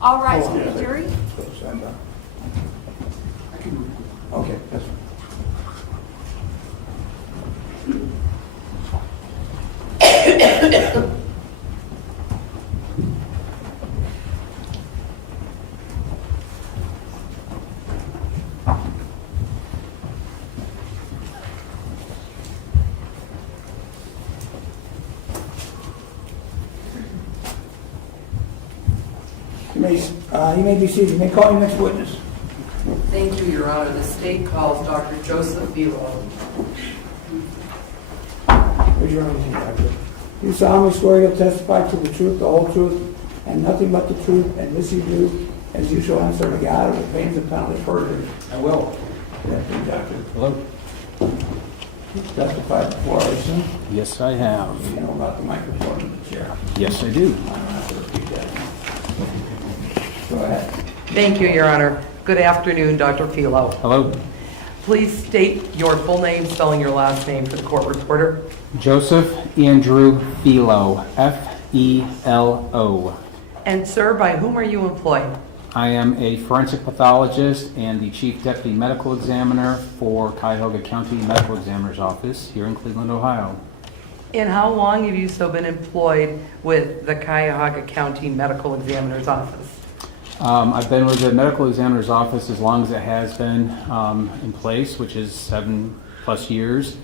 All right, so the jury? Okay, that's fine. You may be seated. You may call your next witness. Thank you, Your Honor. The state calls Dr. Joseph Velo. Raise your right hand, Doctor. You solemnly swear you'll testify to the truth, the whole truth, and nothing but the truth, and this you do, as you shall answer to God, with pains and penalties of perjury. I will. Good afternoon, Doctor. Hello. You testified before, I assume? Yes, I have. You know about the microphone in the chair. Yes, I do. I don't have to repeat that. Go ahead. Thank you, Your Honor. Good afternoon, Dr. Velo. Hello. Please state your full name, spelling your last name for the court reporter. Joseph Andrew Felo, F-E-L-O. And sir, by whom are you employed? I am a forensic pathologist and the Chief Deputy Medical Examiner for Cuyahoga County Medical Examiner's Office here in Cleveland, Ohio. And how long have you so been employed with the Cuyahoga County Medical Examiner's Office? I've been with the Medical Examiner's Office as long as it has been in place, which is 7+ years.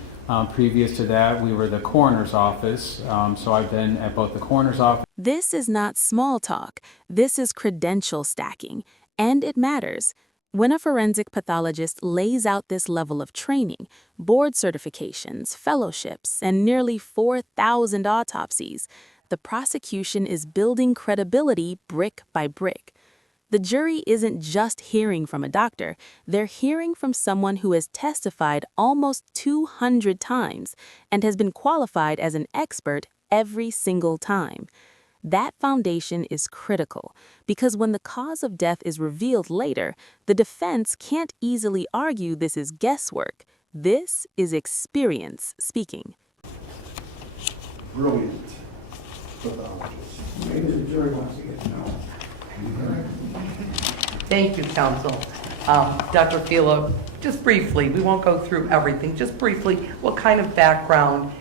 Previous to that, we were the Coroner's Office, so I've been at both the Coroner's Office. This is not small talk. This is credential stacking, and it matters. When a forensic pathologist lays out this level of training, board certifications, fellowships, and nearly 4,000 autopsies, the prosecution is building credibility brick by brick. The jury isn't just hearing from a doctor, they're hearing from someone who has testified almost 200 times and has been qualified as an expert every single time. That foundation is critical because when the cause of death is revealed later, the defense can't easily argue this is guesswork. This is experience speaking. Brilliant pathologist. Maybe the jury wants to get to know. Thank you, counsel. Dr. Velo, just briefly, we won't go through everything, just briefly, what kind of background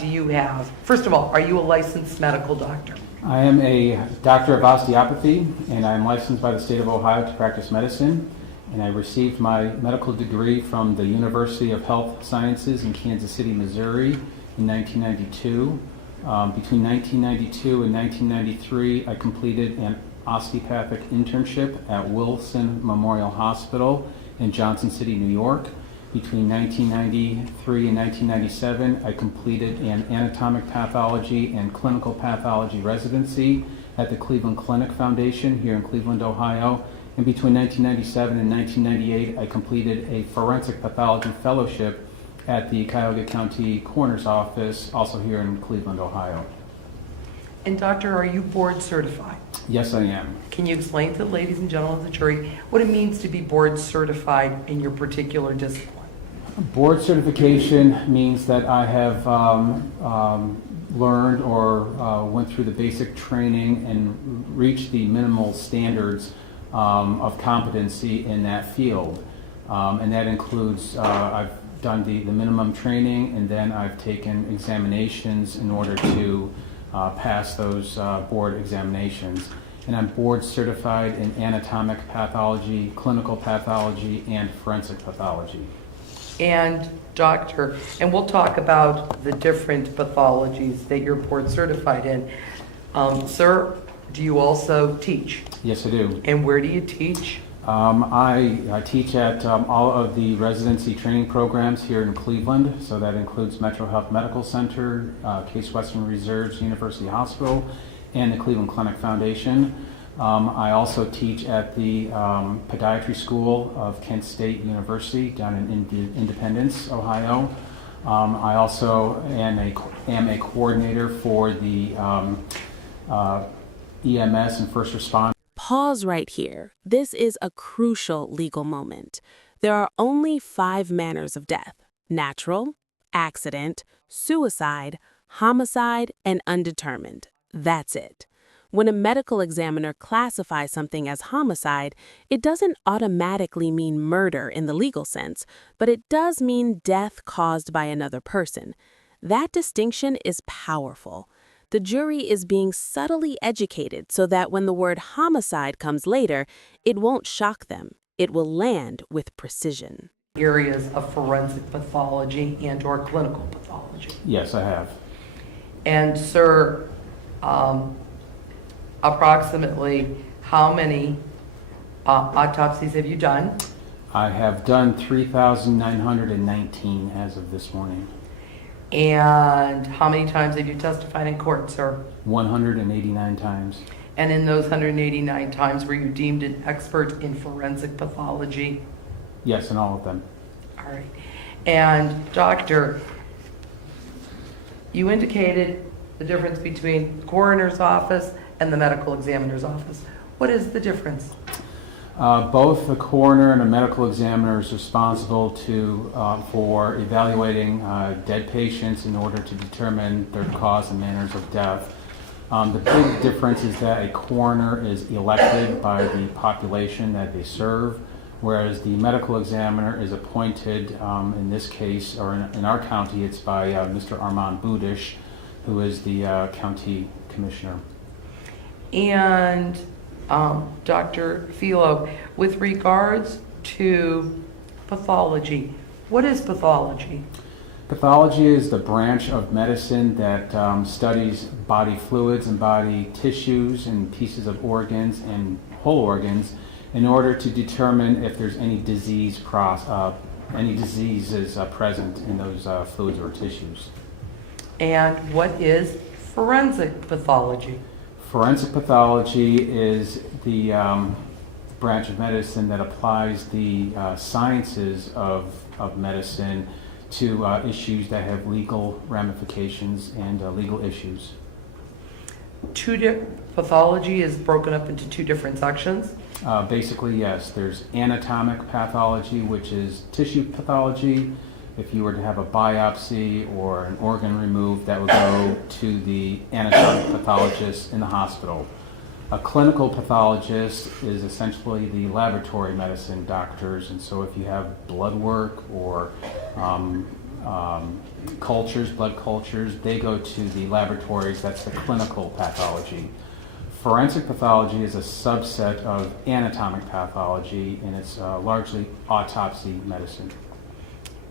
do you have? First of all, are you a licensed medical doctor? I am a doctor of osteopathy, and I'm licensed by the state of Ohio to practice medicine. And I received my medical degree from the University of Health Sciences in Kansas City, Missouri in 1992. Between 1992 and 1993, I completed an osteopathic internship at Wilson Memorial Hospital in Johnson City, New York. Between 1993 and 1997, I completed an anatomic pathology and clinical pathology residency at the Cleveland Clinic Foundation here in Cleveland, Ohio. And between 1997 and 1998, I completed a forensic pathology fellowship at the Cuyahoga County Coroner's Office, also here in Cleveland, Ohio. And doctor, are you board certified? Yes, I am. Can you explain to the ladies and gentlemen of the jury what it means to be board certified in your particular discipline? Board certification means that I have learned or went through the basic training and reached the minimal standards of competency in that field. And that includes, I've done the minimum training, and then I've taken examinations in order to pass those board examinations. And I'm board certified in anatomic pathology, clinical pathology, and forensic pathology. And doctor, and we'll talk about the different pathologies that you're board certified in. Sir, do you also teach? Yes, I do. And where do you teach? I teach at all of the residency training programs here in Cleveland, so that includes Metro Health Medical Center, Case Western Reserves University Hospital, and the Cleveland Clinic Foundation. I also teach at the Podiatry School of Kent State University down in Independence, Ohio. I also am a coordinator for the EMS and first responders. Pause right here. This is a crucial legal moment. There are only 5 manners of death: natural, accident, suicide, homicide, and undetermined. That's it. When a medical examiner classifies something as homicide, it doesn't automatically mean murder in the legal sense, but it does mean death caused by another person. That distinction is powerful. The jury is being subtly educated so that when the word homicide comes later, it won't shock them. It will land with precision. Areas of forensic pathology and or clinical pathology. Yes, I have. And sir, approximately how many autopsies have you done? I have done 3,919 as of this morning. And how many times have you testified in court, sir? 189 times. And in those 189 times, were you deemed an expert in forensic pathology? Yes, in all of them. All right. And doctor, you indicated the difference between the coroner's office and the medical examiner's office. What is the difference? Both the coroner and a medical examiner is responsible for evaluating dead patients in order to determine their cause and manners of death. The big difference is that a coroner is elected by the population that they serve, whereas the medical examiner is appointed, in this case, or in our county, it's by Mr. Armand Budish, who is the county commissioner. And Dr. Philo, with regards to pathology, what is pathology? Pathology is the branch of medicine that studies body fluids and body tissues and pieces of organs and whole organs in order to determine if there's any diseases present in those fluids or tissues. And what is forensic pathology? Forensic pathology is the branch of medicine that applies the sciences of medicine to issues that have legal ramifications and legal issues. Pathology is broken up into two different sections? Basically, yes. There's anatomic pathology, which is tissue pathology. If you were to have a biopsy or an organ removed, that would go to the anatomic pathologist in the hospital. A clinical pathologist is essentially the laboratory medicine doctors, and so if you have blood work or blood cultures, they go to the laboratories. That's the clinical pathology. Forensic pathology is a subset of anatomic pathology, and it's largely autopsy medicine.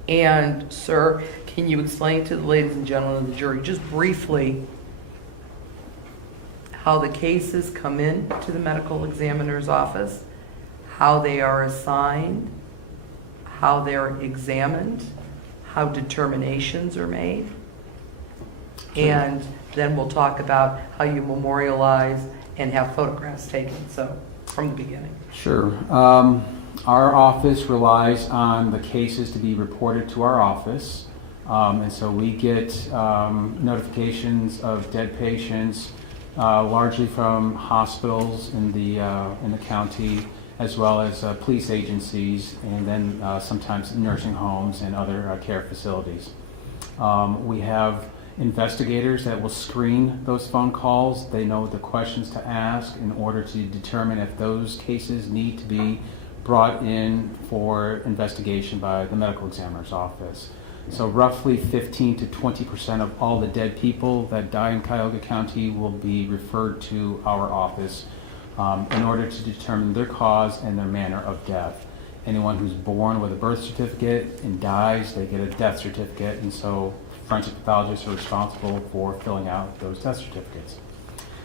And, sir, can you explain to the ladies and gentlemen of the jury, just briefly, how the cases come in to the medical examiner's office, how they are assigned, how they're examined, how determinations are made? And then we'll talk about how you memorialize and have photographs taken, so from the beginning. Sure. Our office relies on the cases to be reported to our office, and so we get notifications of dead patients, largely from hospitals in the county, as well as police agencies, and then sometimes nursing homes and other care facilities. We have investigators that will screen those phone calls. They know the questions to ask in order to determine if those cases need to be brought in for investigation by the medical examiner's office. So roughly 15 to 20% of all the dead people that die in Cuyahoga County will be referred to our office in order to determine their cause and their manner of death. Anyone who's born with a birth certificate and dies, they get a death certificate, and so forensic pathologists are responsible for filling out those death certificates.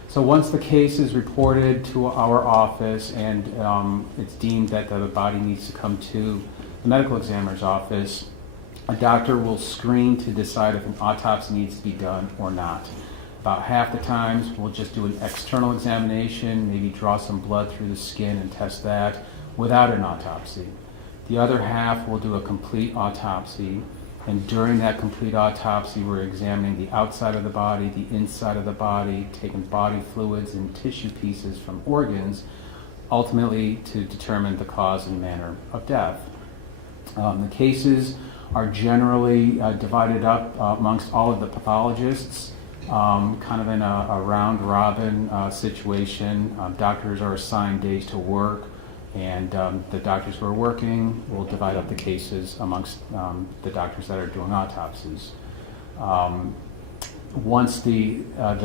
So once the case is reported to our office and it's deemed that the body needs to come to the medical examiner's office, a doctor will screen to decide if an autopsy needs to be done or not. About half the times we'll just do an external examination, maybe draw some blood through the skin and test that without an autopsy. The other half will do a complete autopsy, and during that complete autopsy we're examining the outside of the body, the inside of the body, taking body fluids and tissue pieces from organs, ultimately to determine the cause and manner of death. The cases are generally divided up amongst all of the pathologists. kind of in a round-robin situation. Doctors are assigned days to work, and the doctors who are working will divide up the cases amongst the doctors that are doing autopsies. Once the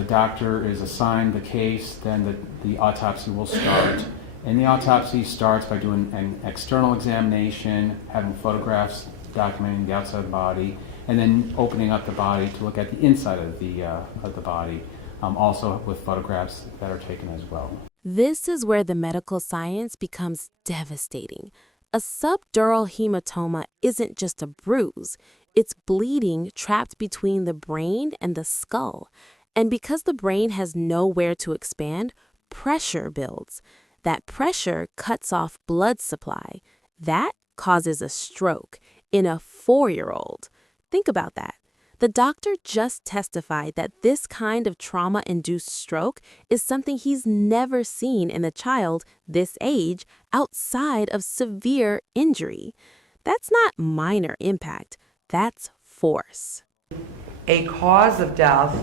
doctor is assigned the case, then the autopsy will start. And the autopsy starts by doing an external examination, having photographs documenting the outside of the body, and then opening up the body to look at the inside of the body, also with photographs that are taken as well. This is where the medical science becomes devastating. A subdural hematoma isn't just a bruise. It's bleeding trapped between the brain and the skull. And because the brain has nowhere to expand, pressure builds. That pressure cuts off blood supply. That causes a stroke in a 4-year-old. Think about that. The doctor just testified that this kind of trauma-induced stroke is something he's never seen in a child this age outside of severe injury. That's not minor impact. That's force. A cause of death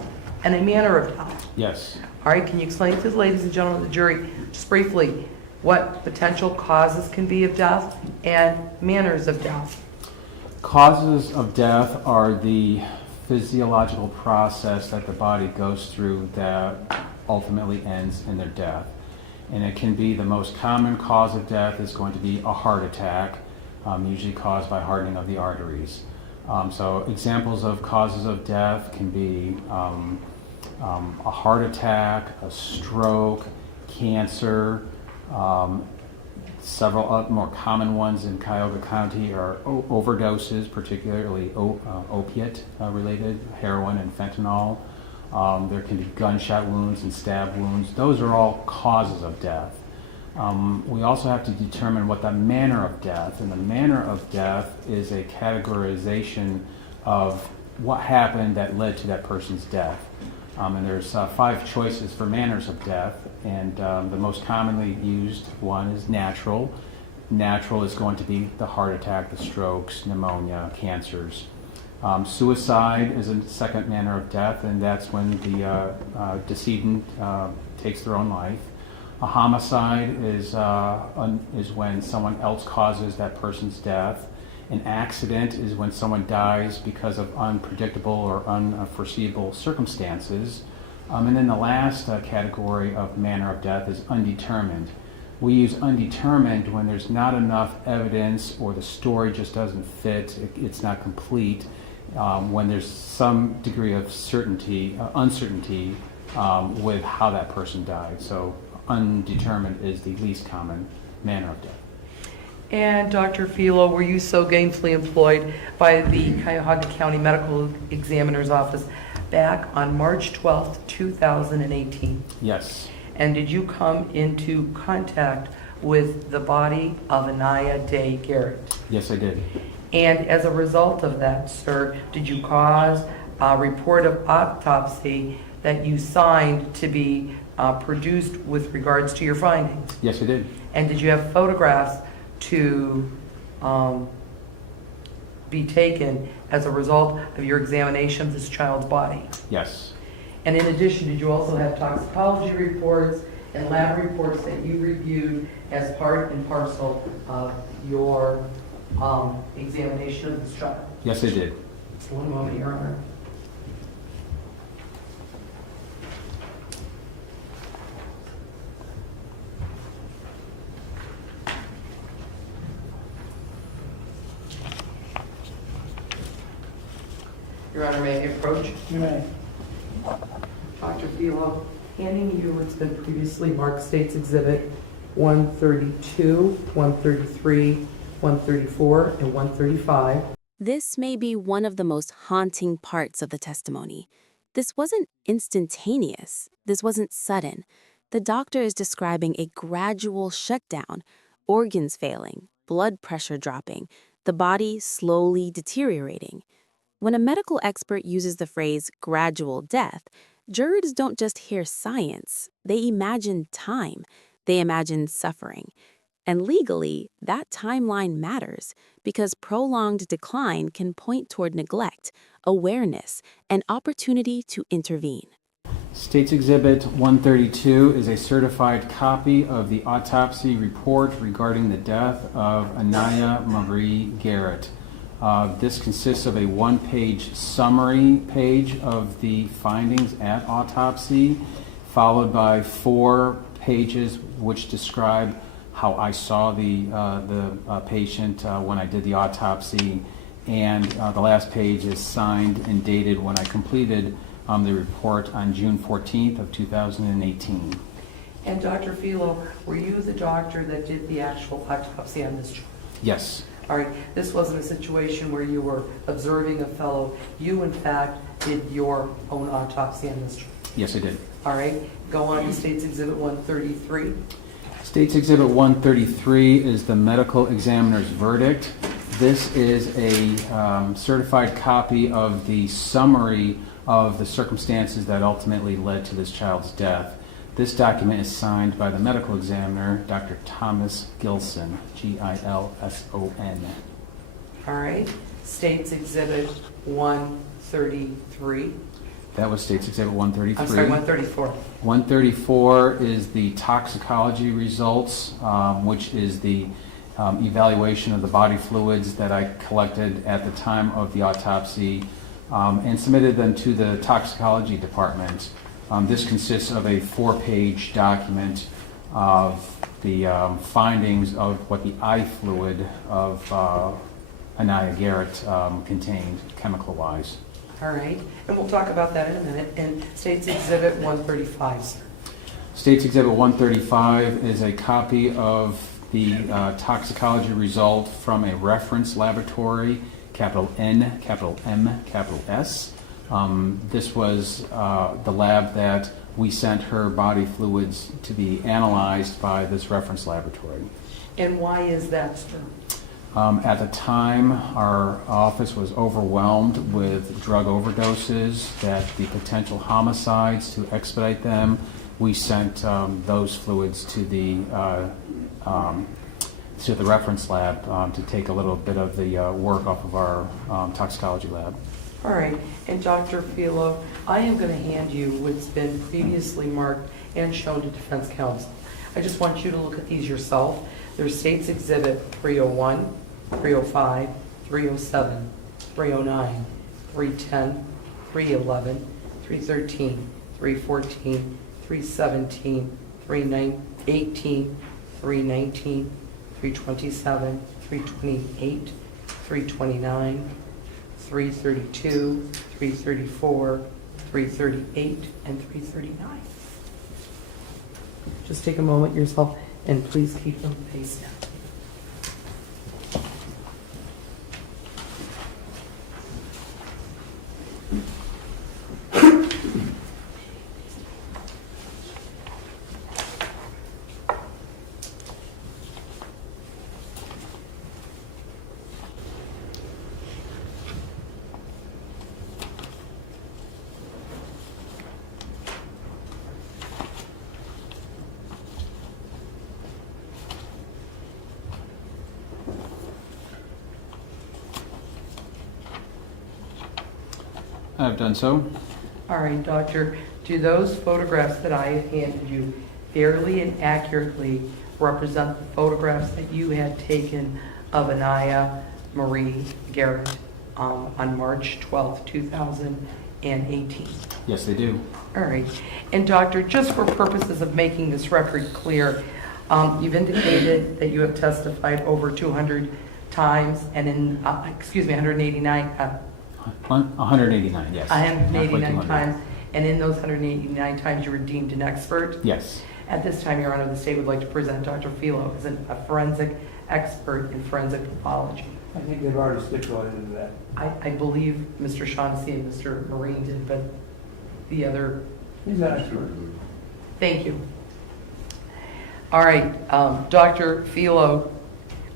and a manner of death. Yes. All right, can you explain to the ladies and gentlemen of the jury, just briefly, what potential causes can be of death and manners of death? Causes of death are the physiological process that the body goes through that ultimately ends in their death. And it can be the most common cause of death is going to be a heart attack, usually caused by hardening of the arteries. So examples of causes of death can be a heart attack, a stroke, cancer. Several more common ones in Cuyahoga County are overdoses, particularly opiate-related, heroin and fentanyl. There can be gunshot wounds and stab wounds. Those are all causes of death. We also have to determine what the manner of death, and the manner of death is a categorization of what happened that led to that person's death. And there's 5 choices for manners of death, and the most commonly used one is natural. Natural is going to be the heart attack, the strokes, pneumonia, cancers. Suicide is a second manner of death, and that's when the decedent takes their own life. A homicide is when someone else causes that person's death. An accident is when someone dies because of unpredictable or unforeseeable circumstances. And then the last category of manner of death is undetermined. We use undetermined when there's not enough evidence or the story just doesn't fit, it's not complete, when there's some degree of uncertainty with how that person died. So undetermined is the least common manner of death. And Dr. Filo, were you so gainfully employed by the Cuyahoga County Medical Examiner's Office back on March 12th, 2018? Yes. And did you come into contact with the body of Aniya Day Garrett? Yes, I did. And as a result of that, sir, did you cause a report of autopsy that you signed to be produced with regards to your findings? Yes, I did. And did you have photographs to be taken as a result of your examination of this child's body? Yes. And in addition, did you also have toxicology reports and lab reports that you reviewed as part and parcel of your examination of this child? Yes, I did. One moment, Your Honor. Your Honor, may I approach? You may. Dr. Filo, handing you what's been previously marked State's Exhibit 132, 133, 134, and 135. This may be one of the most haunting parts of the testimony. This wasn't instantaneous. This wasn't sudden. The doctor is describing a gradual shutdown, organs failing, blood pressure dropping, the body slowly deteriorating. When a medical expert uses the phrase gradual death, jurors don't just hear science. They imagine time. They imagine suffering. And legally, that timeline matters because prolonged decline can point toward neglect, awareness, and opportunity to intervene. State's Exhibit 132 is a certified copy of the autopsy report regarding the death of Aniya Marie Garrett. This consists of a one-page summary page of the findings at autopsy, followed by 4 pages which describe how I saw the patient when I did the autopsy, and the last page is signed and dated when I completed the report on June 14th of 2018. And Dr. Filo, were you the doctor that did the actual autopsy on this child? Yes. All right, this wasn't a situation where you were observing a fellow. You, in fact, did your own autopsy on this child. Yes, I did. All right, go on to State's Exhibit 133. State's Exhibit 133 is the medical examiner's verdict. This is a certified copy of the summary of the circumstances that ultimately led to this child's death. This document is signed by the medical examiner, Dr. Thomas Gilson, Gilson. All right, State's Exhibit 133. That was State's Exhibit 133. I'm sorry, 134. 134 is the toxicology results, which is the evaluation of the body fluids that I collected at the time of the autopsy and submitted them to the toxicology department. This consists of a 4-page document of the findings of what the eye fluid of Aniya Garrett contained chemical-wise. All right, and we'll talk about that in a minute. And State's Exhibit 135, sir. State's Exhibit 135 is a copy of the toxicology result from a reference laboratory, capital N, capital M, capital S. This was the lab that we sent her body fluids to be analyzed by this reference laboratory. And why is that, sir? At the time, our office was overwhelmed with drug overdoses, that the potential homicides, to expedite them, we sent those fluids to the reference lab to take a little bit of the work off of our toxicology lab. All right, and Dr. Filo, I am going to hand you what's been previously marked and shown to defense counsel. I just want you to look at these yourself. There's State's Exhibit 301, 305, 307, 309, 310, 311, 313, 314, 317, 318, 319, 327, 328, 329, 332, 334, 338, and 339. Just take a moment yourself and please keep them face down. I've done so. All right, doctor, do those photographs that I have handed you fairly and accurately represent the photographs that you had taken of Aniya Marie Garrett on March 12th, 2018? Yes, they do. All right. And doctor, just for purposes of making this record clear, you've indicated that you have testified over 200 times and in, 189, 189, yes. 189 times, and in those 189 times you were deemed an expert? Yes. At this time, Your Honor, the state would like to present Dr. Filo as a forensic expert in forensic pathology. I think they've already stipulated into that. I believe Mr. Shaughnessy and Mr. Marine did, but the other... He's an expert. Thank you. All right, Dr. Filo,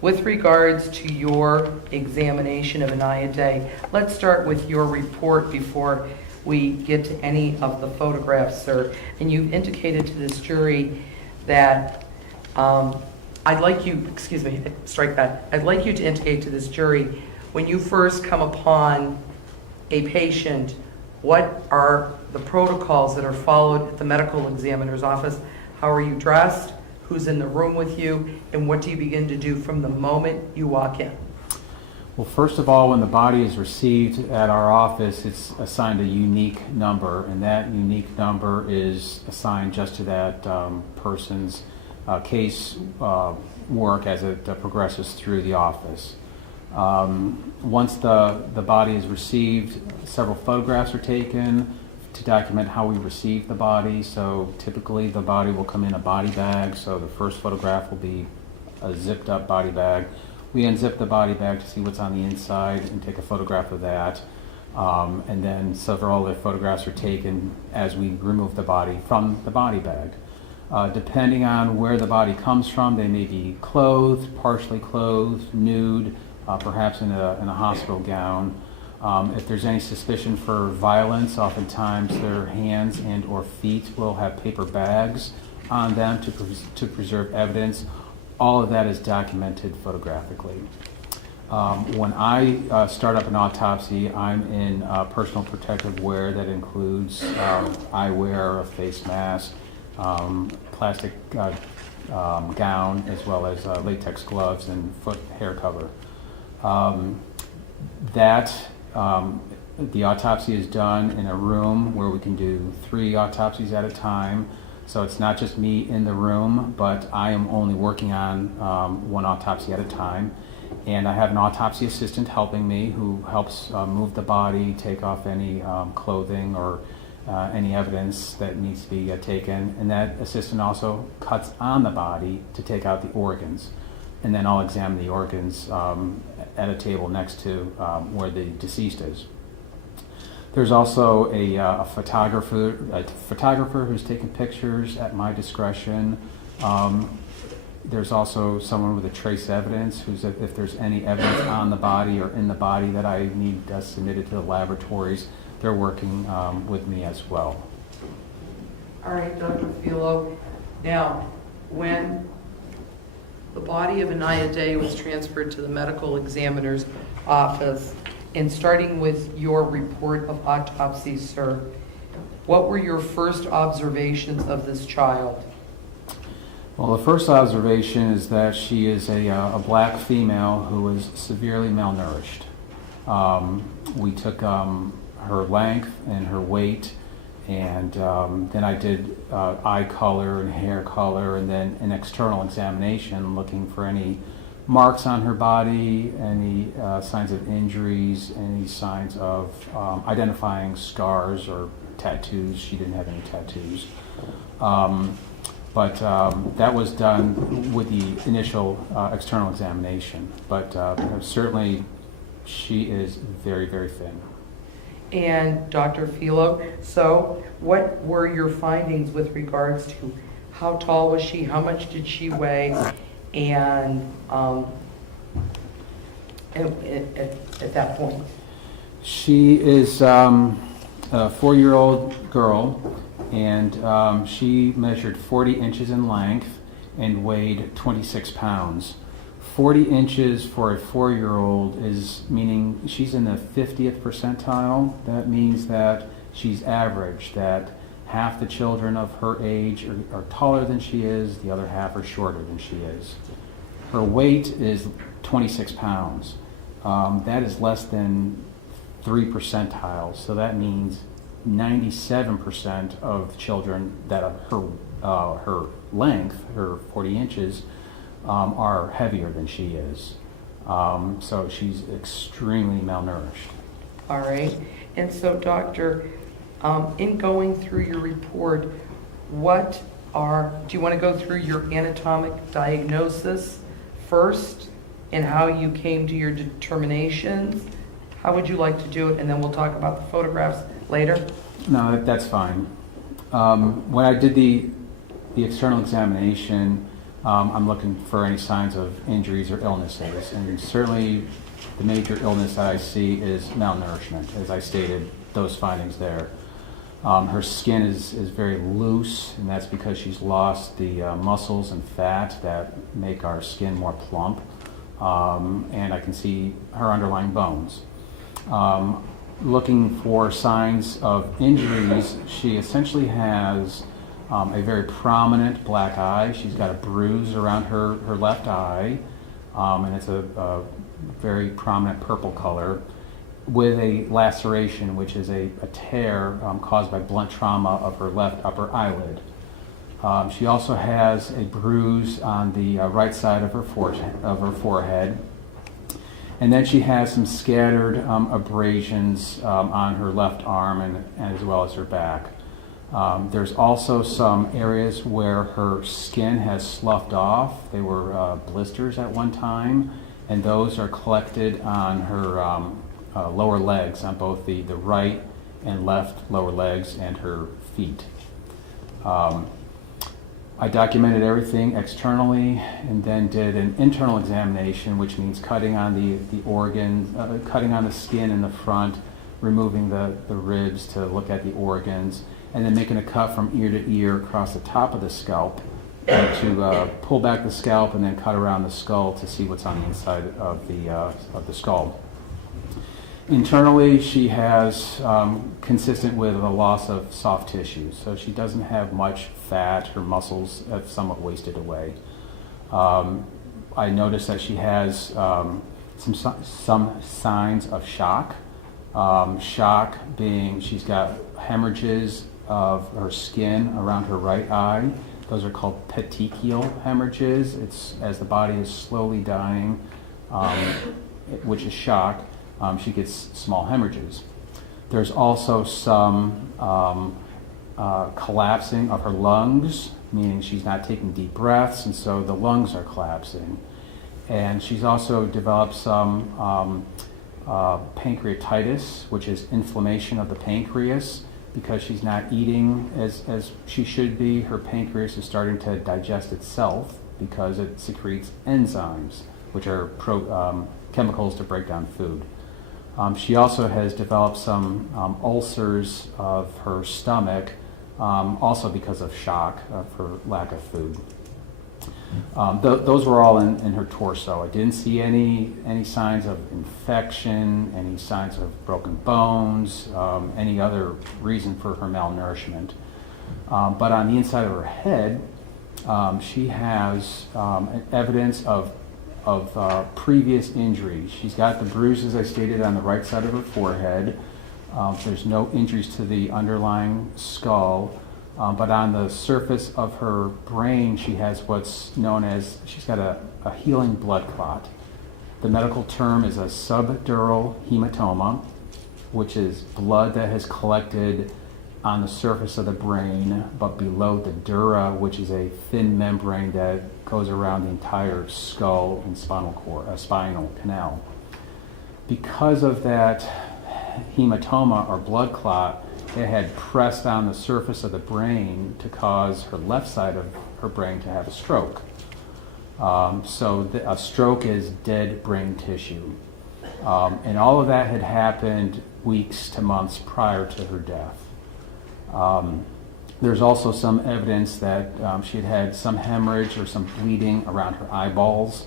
with regards to your examination of Aniya Day, let's start with your report before we get to any of the photographs, sir. And you've indicated to this jury that I I'd like you, excuse me, strike that. I'd like you to indicate to this jury, when you first come upon a patient, what are the protocols that are followed at the medical examiner's office? How are you dressed? Who's in the room with you? And what do you begin to do from the moment you walk in? Well, first of all, when the body is received at our office, it's assigned a unique number, and that unique number is assigned just to that person's case work as it progresses through the office. Once the body is received, several photographs are taken to document how we received the body. So typically the body will come in a body bag. So the first photograph will be a zipped up body bag. We unzip the body bag to see what's on the inside and take a photograph of that. And then several other photographs are taken as we remove the body from the body bag. Depending on where the body comes from, they may be clothed, partially clothed, nude, perhaps in a hospital gown. If there's any suspicion for violence, oftentimes their hands and or feet will have paper bags on them to preserve evidence. All of that is documented photographically. When I start up an autopsy, I'm in personal protective wear that includes eyewear, a face mask, plastic gown, as well as latex gloves and foot hair cover. The autopsy is done in a room where we can do 3 autopsies at a time. So it's not just me in the room, but I am only working on 1 autopsy at a time. And I have an autopsy assistant helping me who helps move the body, take off any clothing or any evidence that needs to be taken. And that assistant also cuts on the body to take out the organs. And then I'll examine the organs at a table next to where the deceased is. There's also a photographer who's taking pictures at my discretion. There's also someone with a trace evidence who's, if there's any evidence on the body or in the body that I need submitted to the laboratories, they're working with me as well. All right, Dr. Filo. Now, when the body of Aniya Day was transferred to the medical examiner's office, and starting with your report of autopsy, sir, what were your first observations of this child? Well, the first observation is that she is a black female who is severely malnourished. We took her length and her weight, and then I did eye color and hair color, and then an external examination looking for any marks on her body, any signs of injuries, any signs of identifying scars or tattoos. She didn't have any tattoos. But that was done with the initial external examination. But certainly she is very, very thin. And Dr. Filo, so what were your findings with regards to how tall was she, how much did she weigh, and at that point? She is a 4-year-old girl, and she measured 40 inches in length and weighed 26 pounds. 40 inches for a 4-year-old is meaning she's in the 50th percentile. That means that she's average, that half the children of her age are taller than she is, the other half are shorter than she is. Her weight is 26 pounds. That is less than 3 percentiles, so that means 97% of children that are her length, her 40 inches, are heavier than she is. So she's extremely malnourished. All right. And so, doctor, in going through your report, do you want to go through your anatomic diagnosis first and how you came to your determinations? How would you like to do it? And then we'll talk about the photographs later. No, that's fine. When I did the external examination, I'm looking for any signs of injuries or illnesses, and certainly the major illness that I see is malnourishment, as I stated those findings there. Her skin is very loose, and that's because she's lost the muscles and fat that make our skin more plump. And I can see her underlying bones. Looking for signs of injuries, she essentially has a very prominent black eye. She's got a bruise around her left eye, and it's a very prominent purple color, with a laceration, which is a tear caused by blunt trauma of her left upper eyelid. She also has a bruise on the right side of her forehead. And then she has some scattered abrasions on her left arm and as well as her back. There's also some areas where her skin has sloughed off. They were blisters at one time, and those are collected on her lower legs, on both the right and left lower legs and her feet. I documented everything externally and then did an internal examination, which means cutting on the organs, cutting on the skin in the front, removing the ribs to look at the organs, and then making a cut from ear to ear across the top of the scalp to pull back the scalp and then cut around the skull to see what's on the inside of the skull. Internally, she has, consistent with a loss of soft tissue, so she doesn't have much fat. Her muscles have somewhat wasted away. I noticed that she has some signs of shock. Shock being she's got hemorrhages of her skin around her right eye. Those are called petechial hemorrhages. It's as the body is slowly dying, which is shock. She gets small hemorrhages. There's also some collapsing of her lungs, meaning she's not taking deep breaths, and so the lungs are collapsing. And she's also developed some pancreatitis, which is inflammation of the pancreas. Because she's not eating as she should be, her pancreas is starting to digest itself because it secretes enzymes, which are chemicals to break down food. She also has developed some ulcers of her stomach, also because of shock for lack of food. Those were all in her torso. I didn't see any signs of infection, any signs of broken bones, any other reason for her malnourishment. But on the inside of her head, she has evidence of previous injuries. She's got the bruises I stated on the right side of her forehead. There's no injuries to the underlying skull. But on the surface of her brain, she has what's known as, she's got a healing blood clot. The medical term is a subdural hematoma, which is blood that has collected on the surface of the brain, but below the dura, which is a thin membrane that goes around the entire skull and spinal canal. Because of that hematoma or blood clot, it had pressed on the surface of the brain to cause her left side of her brain to have a stroke. So a stroke is dead brain tissue. And all of that had happened weeks to months prior to her death. There's also some evidence that she had had some hemorrhage or some bleeding around her eyeballs.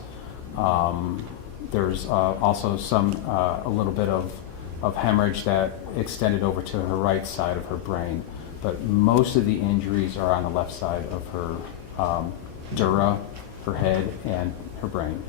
There's also a little bit of hemorrhage that extended over to her right side of her brain. But most of the injuries are on the left side of her dura, her head, and her brain.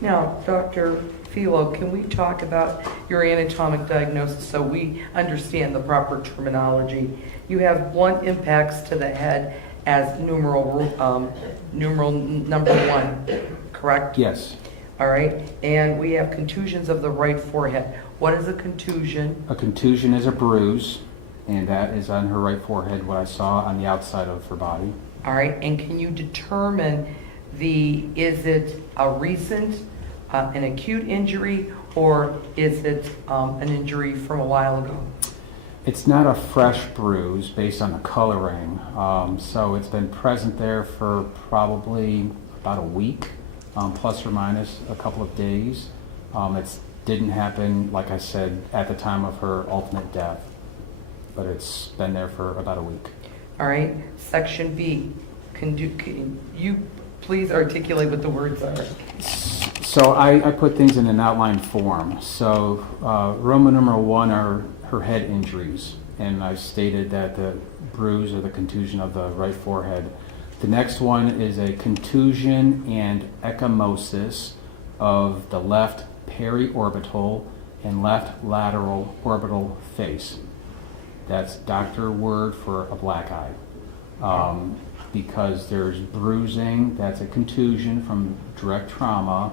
Now, Dr. Philo, can we talk about your anatomic diagnosis so we understand the proper terminology? You have blunt impacts to the head as numeral number 1, correct? Yes. All right, and we have contusions of the right forehead. What is a contusion? A contusion is a bruise, and that is on her right forehead, what I saw on the outside of her body. All right, and can you determine is it a recent, an acute injury, or is it an injury from a while ago? It's not a fresh bruise based on the coloring, so it's been present there for probably about a week, plus or minus a couple of days. It didn't happen, like I said, at the time of her ultimate death. but it's been there for about a week. All right, section B, can you please articulate what the words are? So I put things in an outline form. So Roman numeral 1 are her head injuries, and I stated that the bruise or the contusion of the right forehead. The next one is a contusion and ecchymosis of the left periorbital and left lateral orbital face. That's doctor word for a black eye. Because there's bruising, that's a contusion from direct trauma,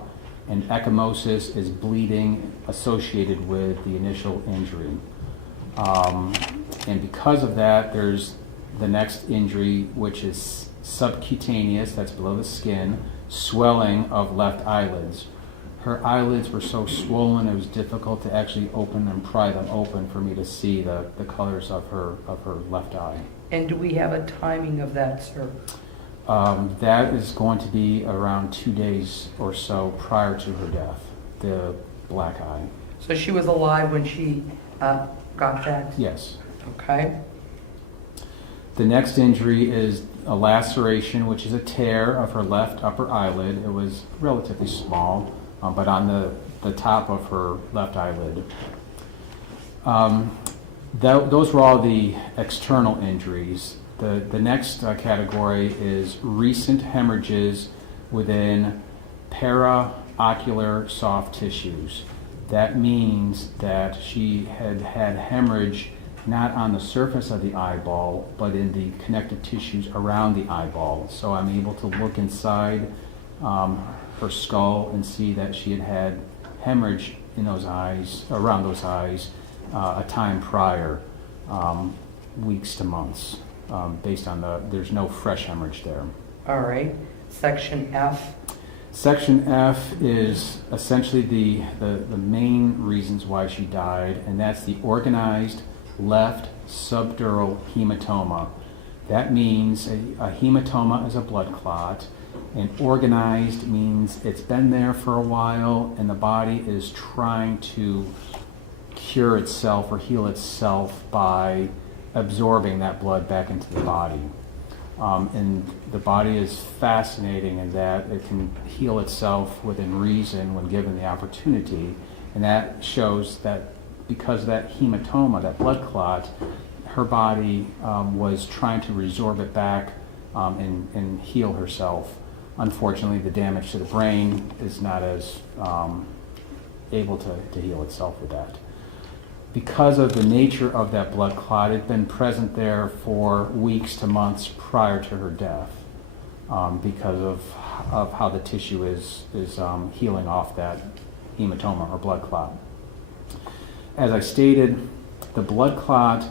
and ecchymosis is bleeding associated with the initial injury. And because of that, there's the next injury, which is subcutaneous, that's below the skin, swelling of left eyelids. Her eyelids were so swollen it was difficult to actually open and pry them open for me to see the colors of her left eye. And do we have a timing of that, sir? That is going to be around 2 days or so prior to her death, the black eye. So she was alive when she got that? Yes. Okay. The next injury is a laceration, which is a tear of her left upper eyelid. It was relatively small, but on the top of her left eyelid. Those were all the external injuries. The next category is recent hemorrhages within paraocular soft tissues. That means that she had hemorrhage not on the surface of the eyeball, but in the connective tissues around the eyeball. So I'm able to look inside her skull and see that she had hemorrhage in those eyes, around those eyes, a time prior, weeks to months, based on there's no fresh hemorrhage there. All right. Section F. Section F is essentially the main reasons why she died, and that's the organized left subdural hematoma. That means a hematoma is a blood clot, and organized means it's been there for a while and the body is trying to cure itself or heal itself by absorbing that blood back into the body. And the body is fascinating in that it can heal itself within reason when given the opportunity, and that shows that because of that hematoma, that blood clot, her body was trying to resorb it back and heal herself. Unfortunately, the damage to the brain is not as able to heal itself with that. Because of the nature of that blood clot, it had been present there for weeks to months prior to her death because of how the tissue is healing off that hematoma or blood clot. As I stated, the blood clot,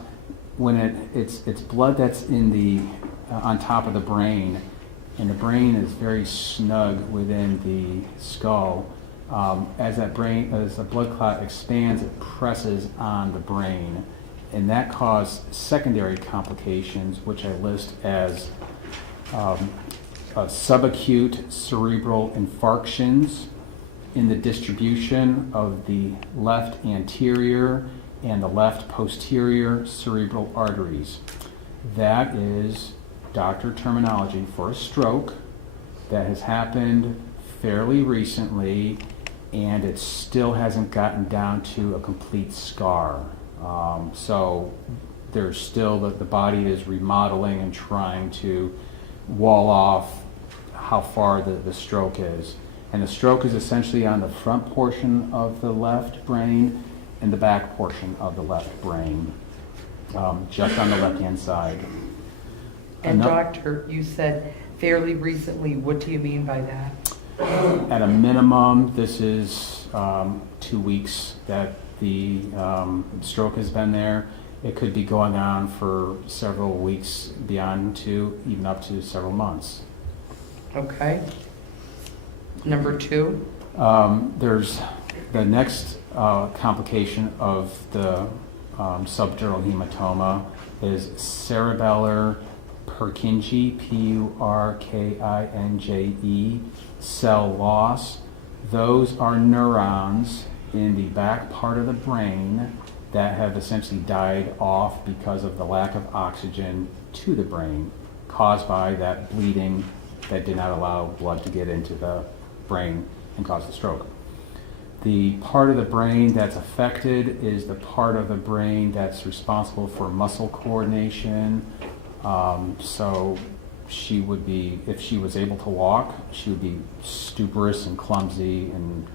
when it's blood that's in the on top of the brain, and the brain is very snug within the skull. As the blood clot expands, it presses on the brain, and that caused secondary complications, which I list as subacute cerebral infarctions in the distribution of the left anterior and the left posterior cerebral arteries. That is doctor terminology for a stroke that has happened fairly recently, and it still hasn't gotten down to a complete scar. So there's still the body is remodeling and trying to wall off how far the stroke is. And the stroke is essentially on the front portion of the left brain and the back portion of the left brain, just on the left-hand side. And doctor, you said fairly recently. What do you mean by that? At a minimum, this is 2 weeks that the stroke has been there. It could be going on for several weeks, beyond 2, even up to several months. Okay. Number 2. There's the next complication of the subdural hematoma is cerebellar Purkinje, Purkinje, cell loss. Those are neurons in the back part of the brain that have essentially died off because of the lack of oxygen to the brain caused by that bleeding that did not allow blood to get into the brain and cause the stroke. The part of the brain that's affected is the part of the brain that's responsible for muscle coordination. So she would be, if she was able to walk, she would be stuporous and clumsy and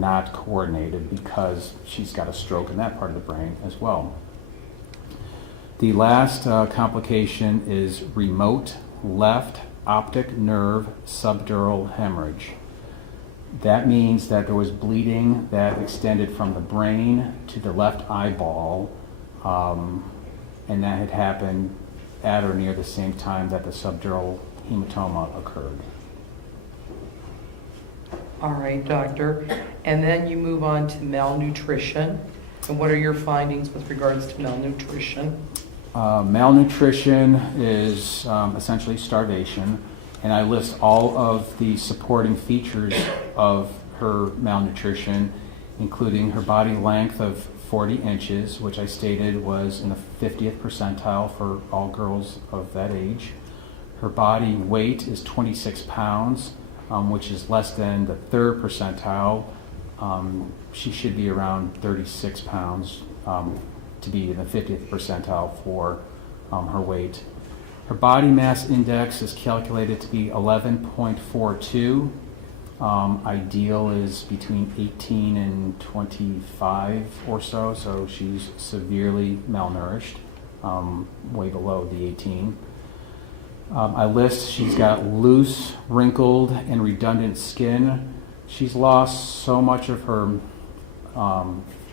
not coordinated because she's got a stroke in that part of the brain as well. The last complication is remote left optic nerve subdural hemorrhage. That means that there was bleeding that extended from the brain to the left eyeball, and that had happened at or near the same time that the subdural hematoma occurred. All right, doctor. And then you move on to malnutrition. And what are your findings with regards to malnutrition? Malnutrition is essentially starvation, and I list all of the supporting features of her malnutrition, including her body length of 40 inches, which I stated was in the 50th percentile for all girls of that age. Her body weight is 26 pounds, which is less than the 3rd percentile. She should be around 36 pounds to be in the 50th percentile for her weight. Her body mass index is calculated to be 11.42. Ideal is between 18 and 25 or so, so she's severely malnourished, way below the 18. I list she's got loose, wrinkled, and redundant skin. She's lost so much of her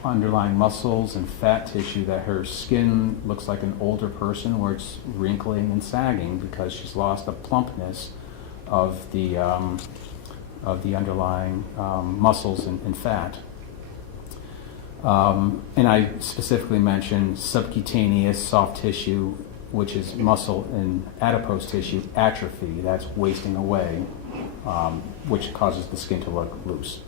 underlying muscles and fat tissue that her skin looks like an older person, where it's wrinkling and sagging because she's lost the plumpness of the underlying muscles and fat. And I specifically mentioned subcutaneous soft tissue, which is muscle and adipose tissue atrophy. That's wasting away, which causes the skin to look loose.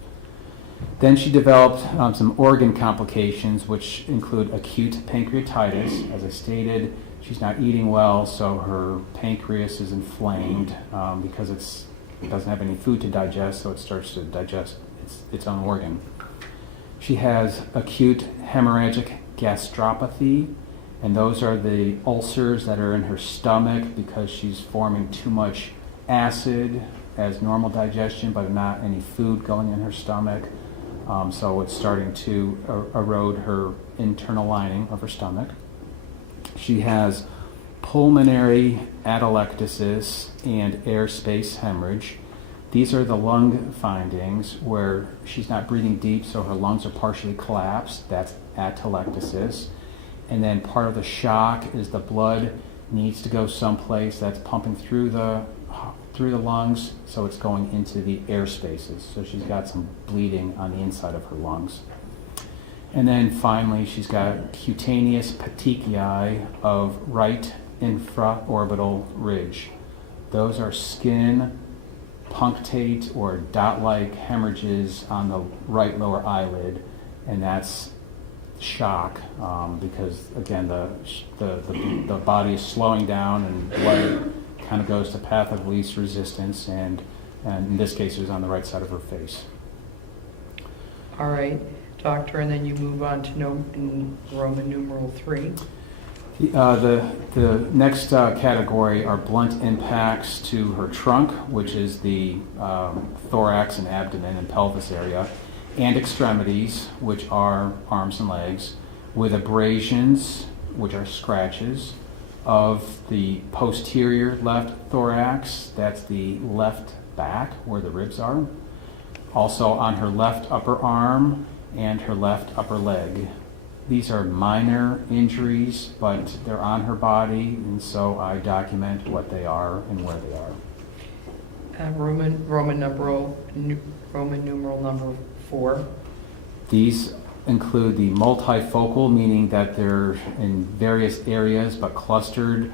Then she developed some organ complications, which include acute pancreatitis. As I stated, she's not eating well, so her pancreas is inflamed because it doesn't have any food to digest, so it starts to digest its own organ. She has acute hemorrhagic gastropathy, and those are the ulcers that are in her stomach because she's forming too much acid as normal digestion, but not any food going in her stomach. So it's starting to erode her internal lining of her stomach. She has pulmonary atelectasis and airspace hemorrhage. These are the lung findings where she's not breathing deep, so her lungs are partially collapsed. That's atelectasis. And then part of the shock is the blood needs to go someplace that's pumping through the lungs, so it's going into the air spaces. So she's got some bleeding on the inside of her lungs. And then finally, she's got cutaneous petechiae of right infraorbital ridge. Those are skin, punctate, or dot-like hemorrhages on the right lower eyelid, and that's shock because, again, the body is slowing down and blood kind of goes to path of least resistance, and in this case it was on the right side of her face. All right, doctor, and then you move on to Roman numeral 3. The next category are blunt impacts to her trunk, which is the thorax and abdomen and pelvis area, and extremities, which are arms and legs, with abrasions, which are scratches, of the posterior left thorax, that's the left back where the ribs are, also on her left upper arm and her left upper leg. These are minor injuries, but they're on her body, and so I document what they are and where they are. Roman numeral number 4. These include the multifocal, meaning that they're in various areas but clustered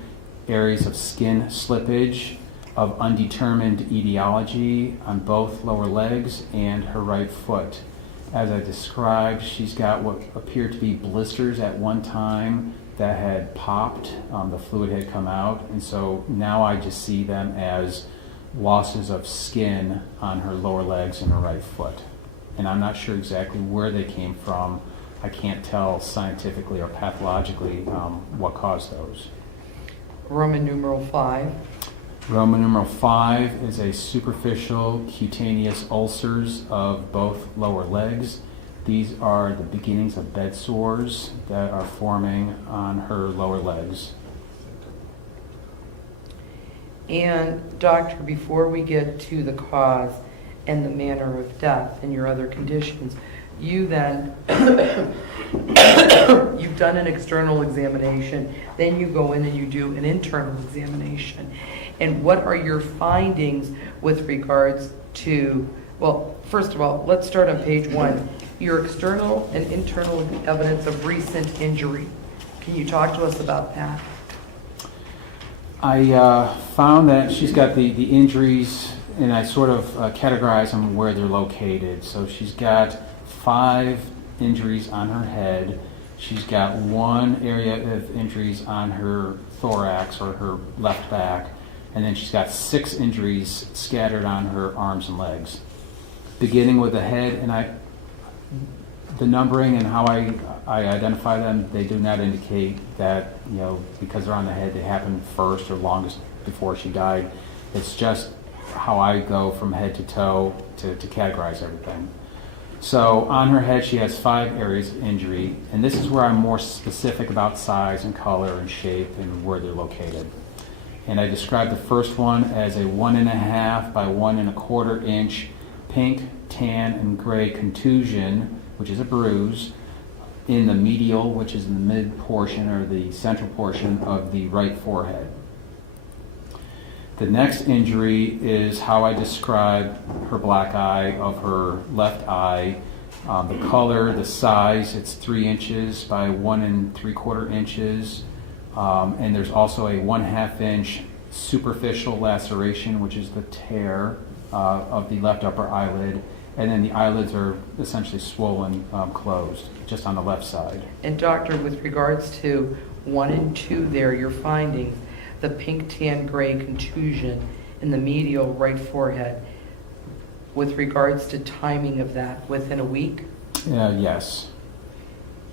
areas of skin slippage of undetermined etiology on both lower legs and her right foot. As I described, she's got what appeared to be blisters at one time that had popped. The fluid had come out, and so now I just see them as losses of skin on her lower legs and her right foot. And I'm not sure exactly where they came from. I can't tell scientifically or pathologically what caused those. Roman numeral 5. Roman numeral 5 is a superficial cutaneous ulcers of both lower legs. These are the beginnings of bed sores that are forming on her lower legs. And doctor, before we get to the cause and the manner of death and your other conditions, you then, you've done an external examination, then you go in and you do an internal examination. And what are your findings with regards to, well, first of all, let's start on page 1. Your external and internal evidence of recent injury. Can you talk to us about that? I found that she's got the injuries, and I sort of categorize them where they're located. So she's got 5 injuries on her head. She's got 1 area of injuries on her thorax or her left back, and then she's got 6 injuries scattered on her arms and legs. Beginning with the head, and the numbering and how I identify them, they do not indicate that, because they're on the head, they happened first or longest before she died. It's just how I go from head to toe to categorize everything. So on her head, she has 5 areas of injury, and this is where I'm more specific about size and color and shape and where they're located. And I described the first one as a 1.5 by 1.25 inch pink, tan, and gray contusion, which is a bruise, in the medial, which is in the mid portion or the central portion of the right forehead. The next injury is how I describe her black eye of her left eye. The color, the size, it's 3 inches by 1.75 inches. And there's also a 1/2 inch superficial laceration, which is the tear of the left upper eyelid. And then the eyelids are essentially swollen closed, just on the left side. And doctor, with regards to 1 and 2 there, your findings, the pink, tan, gray contusion in the medial right forehead, with regards to timing of that, within a week? Yes.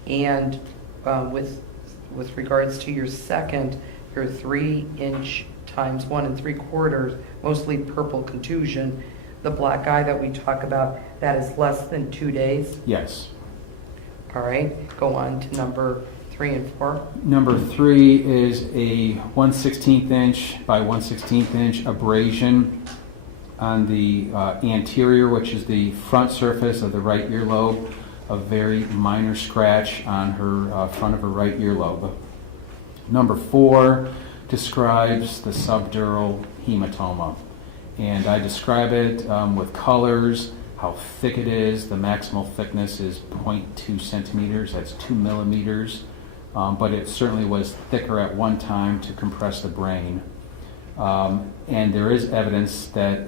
And with regards to your second, your 3 inch times 1.75, mostly purple contusion, the black eye that we talk about, that is less than 2 days? Yes. All right, go on to number 3 and 4. Number 3 is a 1/16 inch by 1/16 inch abrasion on the anterior, which is the front surface of the right earlobe, a very minor scratch on her front of her right earlobe. Number 4 describes the subdural hematoma, and I describe it with colors, how thick it is. The maximal thickness is 0.2 centimeters, that's 2 millimeters. But it certainly was thicker at one time to compress the brain. And there is evidence that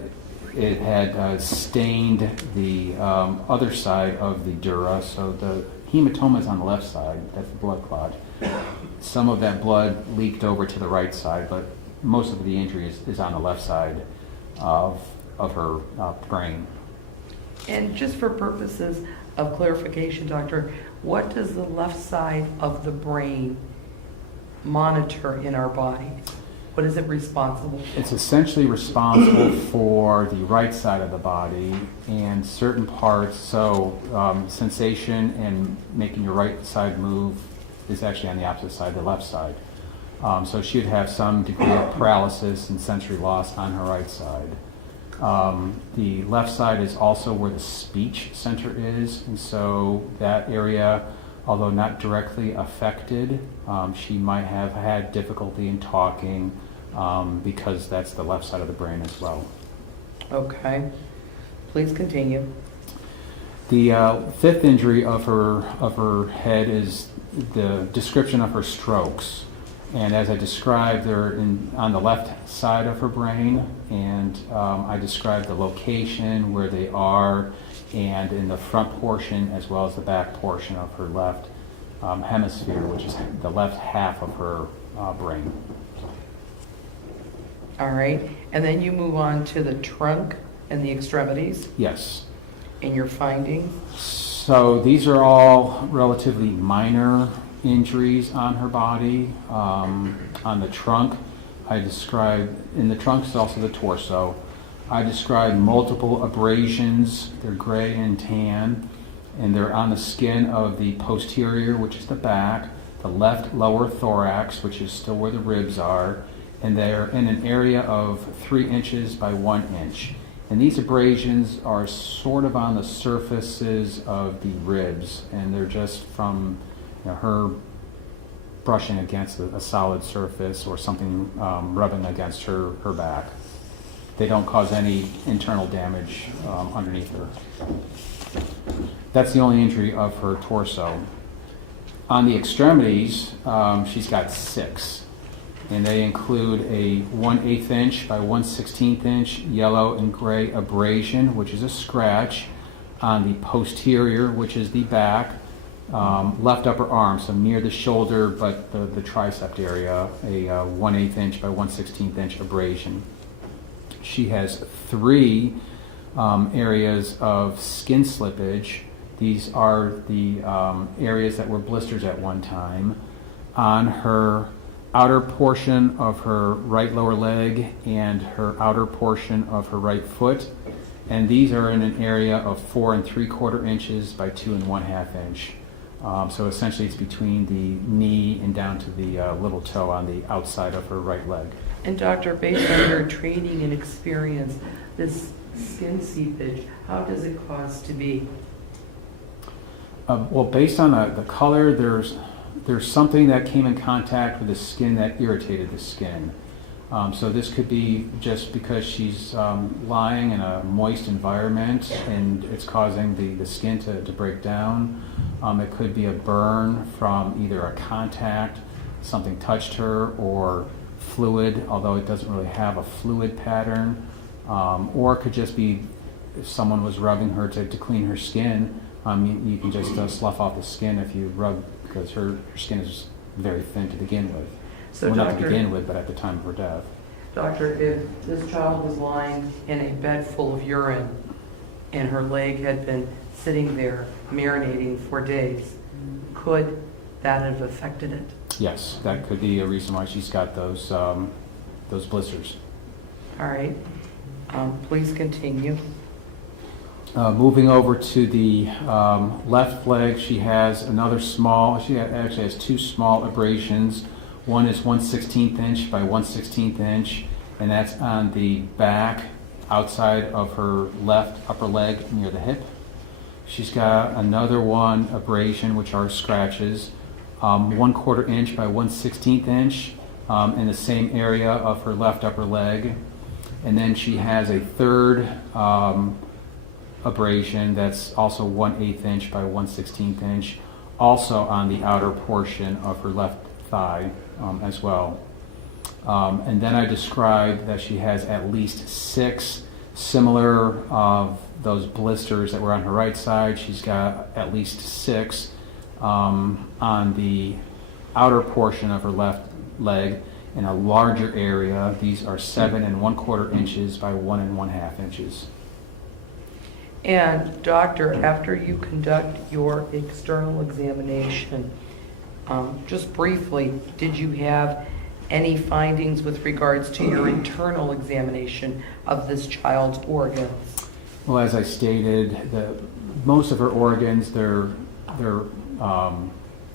it had stained the other side of the dura, so the hematoma is on the left side, that's the blood clot. Some of that blood leaked over to the right side, but most of the injury is on the left side of her brain. And just for purposes of clarification, doctor, what does the left side of the brain monitor in our body? What is it responsible for? It's essentially responsible for the right side of the body and certain parts. So sensation and making your right side move is actually on the opposite side, the left side. So she would have some degree of paralysis and sensory loss on her right side. The left side is also where the speech center is, and so that area, although not directly affected, she might have had difficulty in talking because that's the left side of the brain as well. Okay, please continue. The 5th injury of her head is the description of her strokes. And as I described, they're on the left side of her brain, and I described the location where they are and in the front portion as well as the back portion of her left hemisphere, which is the left half of her brain. All right, and then you move on to the trunk and the extremities Yes. and your findings. So these are all relatively minor injuries on her body. On the trunk, I described, in the trunk is also the torso. I described multiple abrasions. They're gray and tan, and they're on the skin of the posterior, which is the back, the left lower thorax, which is still where the ribs are, and they're in an area of 3 inches by 1 inch. And these abrasions are sort of on the surfaces of the ribs, and they're just from her brushing against a solid surface or something rubbing against her back. They don't cause any internal damage underneath her. That's the only injury of her torso. On the extremities, she's got 6. And they include a 1/8 inch by 1/16 inch yellow and gray abrasion, which is a scratch on the posterior, which is the back, left upper arm, so near the shoulder, but the tricep area, a 1/8 inch by 1/16 inch abrasion. She has 3 areas of skin slippage. These are the areas that were blisters at one time on her outer portion of her right lower leg and her outer portion of her right foot, and these are in an area of 4 3/4 inches by 2 1/2 inch. So essentially it's between the knee and down to the little toe on the outside of her right leg. And doctor, based on your training and experience, this skin seepage, how does it cause to be? Well, based on the color, there's something that came in contact with the skin that irritated the skin. So this could be just because she's lying in a moist environment and it's causing the skin to break down. It could be a burn from either a contact, something touched her, or fluid, although it doesn't really have a fluid pattern. Or it could just be if someone was rubbing her to clean her skin. You can just slough off the skin if you rub, because her skin is very thin to begin with. So well, not to doctor, begin with, but at the time of her death. Doctor, if this child was lying in a bed full of urine and her leg had been sitting there marinating for days, could that have affected it? Yes, that could be a reason why she's got those blisters. All right. Please continue. Moving over to the left leg, she has another small, she actually has 2 small abrasions. One is 1/16 inch by 1/16 inch, and that's on the back outside of her left upper leg near the hip. She's got another one abrasion, which are scratches, 1/4 inch by 1/16 inch in the same area of her left upper leg. And then she has a third abrasion that's also 1/8 inch by 1/16 inch, also on the outer portion of her left thigh as well. And then I described that she has at least 6 similar of those blisters that were on her right side. She's got at least 6 on the outer portion of her left leg in a larger area. These are 7 1/4 inches by 1 1/2 inches. And doctor, after you conduct your external examination, just briefly, did you have any findings with regards to your internal examination of this child's organs? Well, as I stated, most of her organs, they're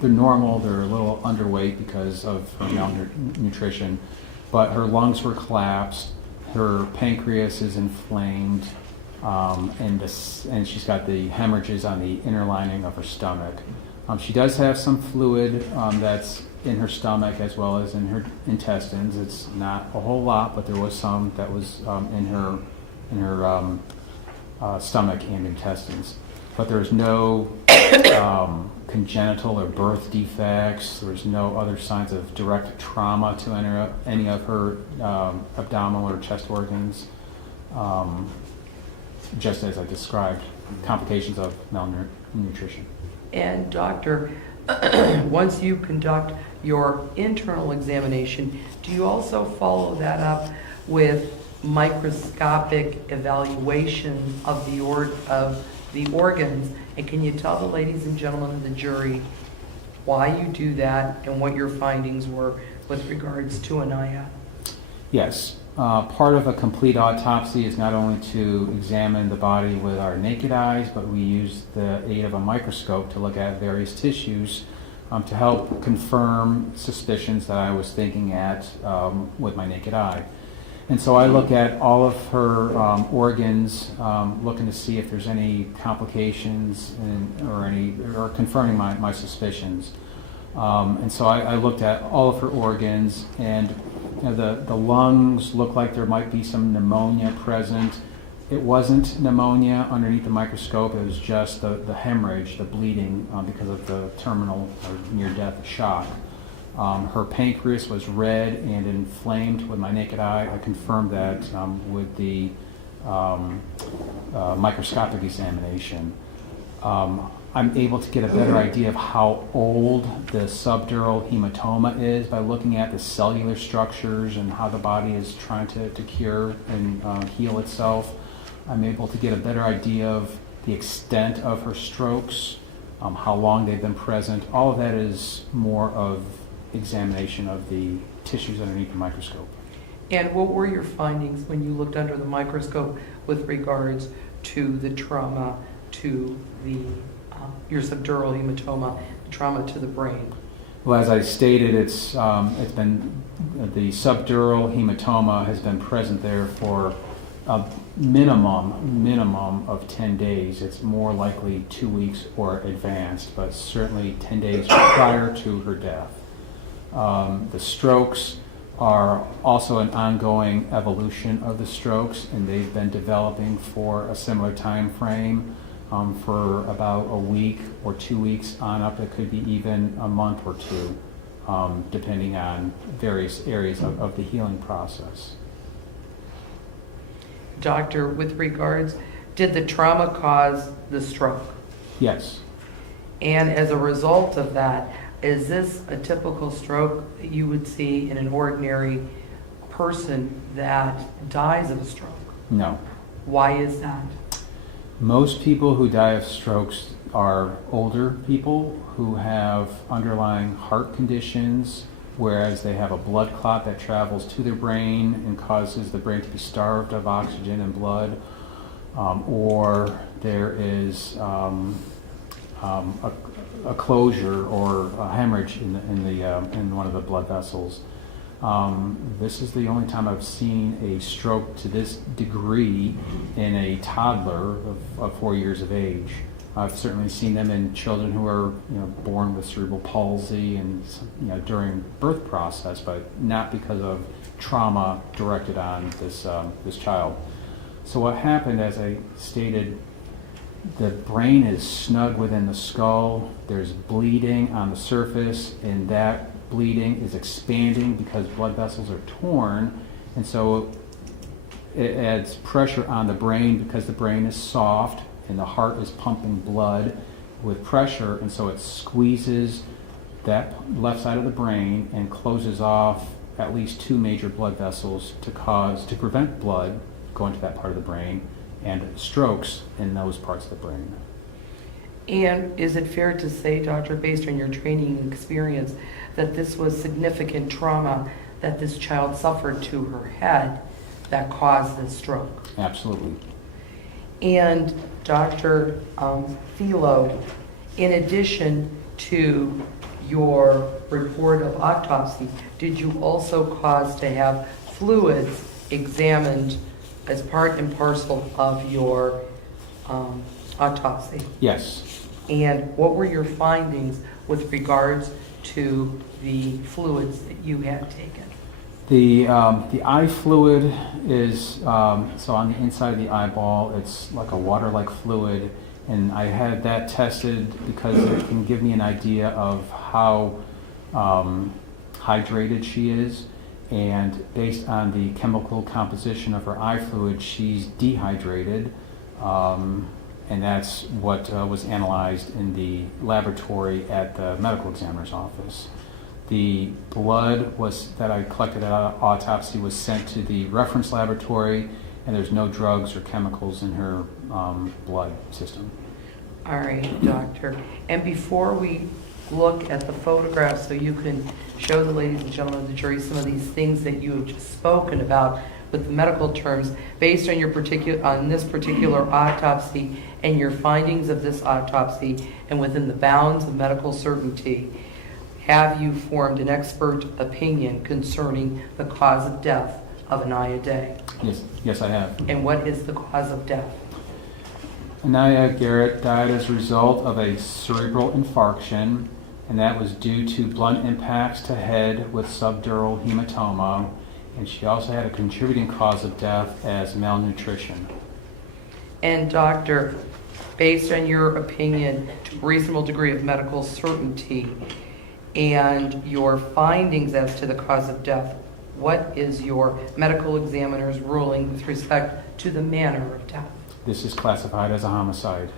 normal. They're a little underweight because of her malnutrition, but her lungs were collapsed. Her pancreas is inflamed, and she's got the hemorrhages on the inner lining of her stomach. She does have some fluid that's in her stomach as well as in her intestines. It's not a whole lot, but there was some that was in her stomach and intestines. But there's no congenital or birth defects. There's no other signs of direct trauma to any of her abdominal or chest organs. just as I described, complications of malnutrition. And doctor, once you conduct your internal examination, do you also follow that up with microscopic evaluation of the organs? And can you tell the ladies and gentlemen of the jury why you do that and what your findings were with regards to Aniya? Yes. Part of a complete autopsy is not only to examine the body with our naked eyes, but we use the aid of a microscope to look at various tissues to help confirm suspicions that I was thinking at with my naked eye. And so I look at all of her organs, looking to see if there's any complications or confirming my suspicions. And so I looked at all of her organs, and the lungs looked like there might be some pneumonia present. It wasn't pneumonia underneath the microscope, it was just the hemorrhage, the bleeding because of the terminal or near-death shock. Her pancreas was red and inflamed with my naked eye. I confirmed that with the microscopic examination. I'm able to get a better idea of how old the subdural hematoma is by looking at the cellular structures and how the body is trying to cure and heal itself. I'm able to get a better idea of the extent of her strokes, how long they've been present. All of that is more of examination of the tissues underneath the microscope. And what were your findings when you looked under the microscope with regards to the trauma to the your subdural hematoma, trauma to the brain? Well, as I stated, it's been the subdural hematoma has been present there for a minimum of 10 days. It's more likely 2 weeks or advanced, but certainly 10 days prior to her death. The strokes are also an ongoing evolution of the strokes, and they've been developing for a similar time frame. For about a week or 2 weeks on up. It could be even a month or two, depending on various areas of the healing process. Doctor, with regards, did the trauma cause the stroke? Yes. And as a result of that, is this a typical stroke that you would see in an ordinary person that dies of a stroke? No. Why is that? Most people who die of strokes are older people who have underlying heart conditions, whereas they have a blood clot that travels to their brain and causes the brain to be starved of oxygen and blood, or there is a closure or a hemorrhage in one of the blood vessels. This is the only time I've seen a stroke to this degree in a toddler of 4 years of age. I've certainly seen them in children who are born with cerebral palsy and during birth process, but not because of trauma directed on this child. So what happened, as I stated, the brain is snug within the skull. There's bleeding on the surface, and that bleeding is expanding because blood vessels are torn, and so it adds pressure on the brain because the brain is soft and the heart is pumping blood with pressure, and so it squeezes that left side of the brain and closes off at least 2 major blood vessels to prevent blood going to that part of the brain and strokes in those parts of the brain. And is it fair to say, doctor, based on your training and experience, that this was significant trauma that this child suffered to her head that caused this stroke? Absolutely. And Dr. Philo, in addition to your report of autopsy, did you also cause to have fluids examined as part and parcel of your autopsy? Yes. And what were your findings with regards to the fluids that you had taken? The eye fluid is, so on the inside of the eyeball, it's like a water-like fluid, and I had that tested because it can give me an idea of how hydrated she is, and based on the chemical composition of her eye fluid, she's dehydrated. And that's what was analyzed in the laboratory at the medical examiner's office. The blood that I collected at autopsy was sent to the reference laboratory, and there's no drugs or chemicals in her blood system. All right, doctor. And before we look at the photographs, so you can show the ladies and gentlemen of the jury some of these things that you have just spoken about with the medical terms, based on this particular autopsy and your findings of this autopsy, and within the bounds of medical certainty, have you formed an expert opinion concerning the cause of death of Aniya Day? Yes, I have. And what is the cause of death? Aniya Garrett died as a result of a cerebral infarction, and that was due to blunt impacts to head with subdural hematoma, and she also had a contributing cause of death as malnutrition. And doctor, based on your opinion, to a reasonable degree of medical certainty, and your findings as to the cause of death, what is your medical examiner's ruling with respect to the manner of death? This is classified as a homicide.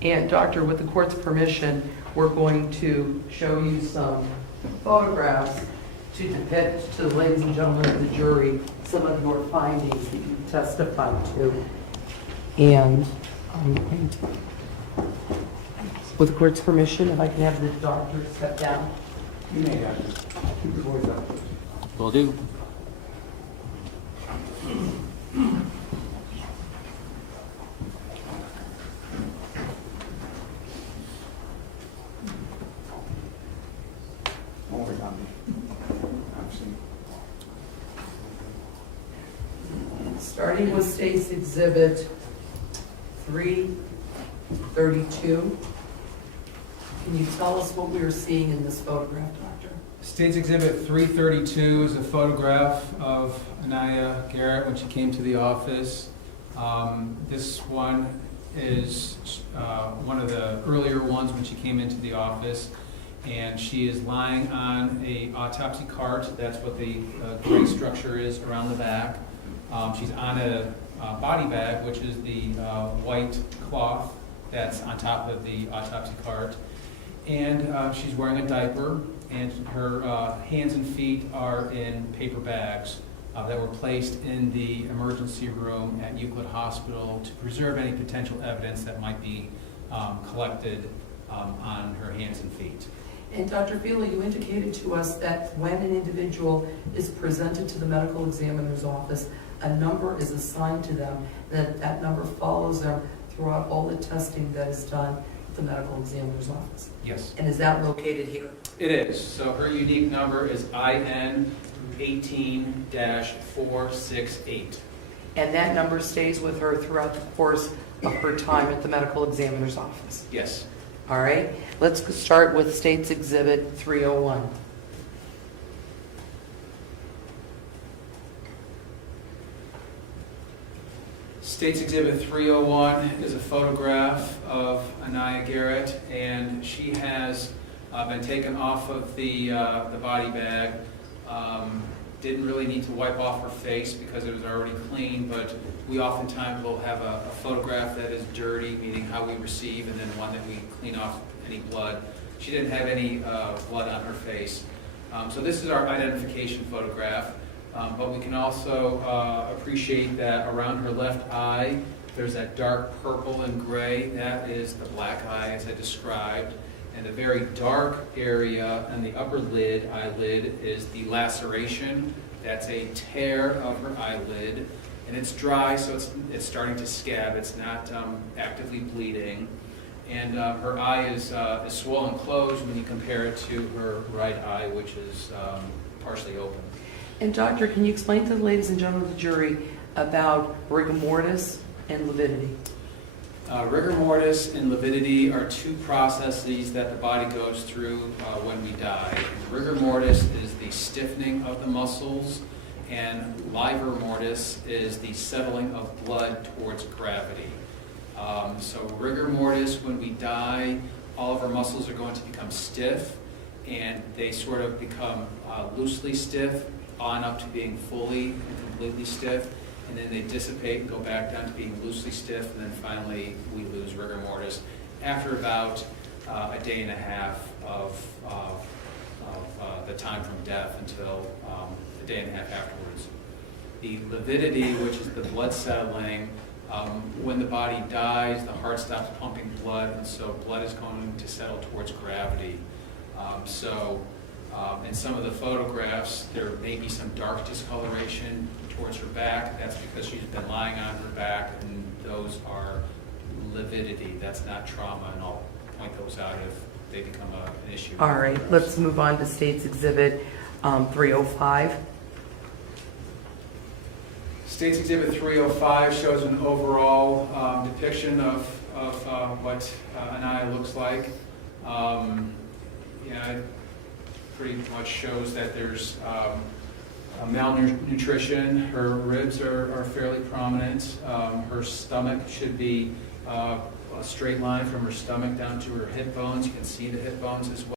And doctor, with the court's permission, we're going to show you some photographs to depict to the ladies and gentlemen of the jury some of your findings that you testified to. And with the court's permission, if I can have the doctor step down. You may have to keep your voice up. Will do. Don't worry about me. I've seen. Starting with State's Exhibit 332. Can you tell us what we were seeing in this photograph, doctor? State's Exhibit 332 is a photograph of Aniya Garrett when she came to the office. This one is one of the earlier ones when she came into the office, and she is lying on a autopsy cart. That's what the gray structure is around the back. She's on a body bag, which is the white cloth that's on top of the autopsy cart. And she's wearing a diaper, and her hands and feet are in paper bags that were placed in the emergency room at Euclid Hospital to preserve any potential evidence that might be collected on her hands and feet. And Dr. Fila, you indicated to us that when an individual is presented to the medical examiner's office, a number is assigned to them, that number follows them throughout all the testing that is done at the medical examiner's office. Yes. And is that located here? It is. So her unique number is IN 18-468. And that number stays with her throughout the course of her time at the medical examiner's office? Yes. All right. Let's start with State's Exhibit 301. State's Exhibit 301 is a photograph of Aniya Garrett, and she has been taken off of the body bag. Didn't really need to wipe off her face because it was already clean, but we oftentimes will have a photograph that is dirty, meaning how we receive, and then one that we clean off any blood. She didn't have any blood on her face. So this is our identification photograph. But we can also appreciate that around her left eye, there's that dark purple and gray. That is the black eye, as I described. And the very dark area on the upper eyelid, is the laceration. That's a tear of her eyelid. And it's dry, so it's starting to scab. It's not actively bleeding. And her eye is swollen closed when you compare it to her right eye, which is partially open. And doctor, can you explain to the ladies and gentlemen of the jury about rigor mortis and lividity? Rigor mortis and lividity are two processes that the body goes through when we die. Rigor mortis is the stiffening of the muscles, and livor mortis is the settling of blood towards gravity. So rigor mortis, when we die, all of our muscles are going to become stiff, and they sort of become loosely stiff on up to being fully and completely stiff. and then they dissipate and go back down to being loosely stiff, and then finally we lose rigor mortis after about a day and a half of the time from death until a day and a half afterwards. The lividity, which is the blood settling, when the body dies, the heart stops pumping blood, and so blood is going to settle towards gravity. In some of the photographs, there may be some dark discoloration towards her back. That's because she's been lying on her back, and those are lividity. That's not trauma, and I'll point those out if they become an issue. All right, let's move on to State's Exhibit 305. State's Exhibit 305 shows an overall depiction of what Aniya looks like. It pretty much shows that there's malnutrition. Her ribs are fairly prominent. Her stomach should be a straight line from her stomach down to her hip bones. You can see the hip bones as well.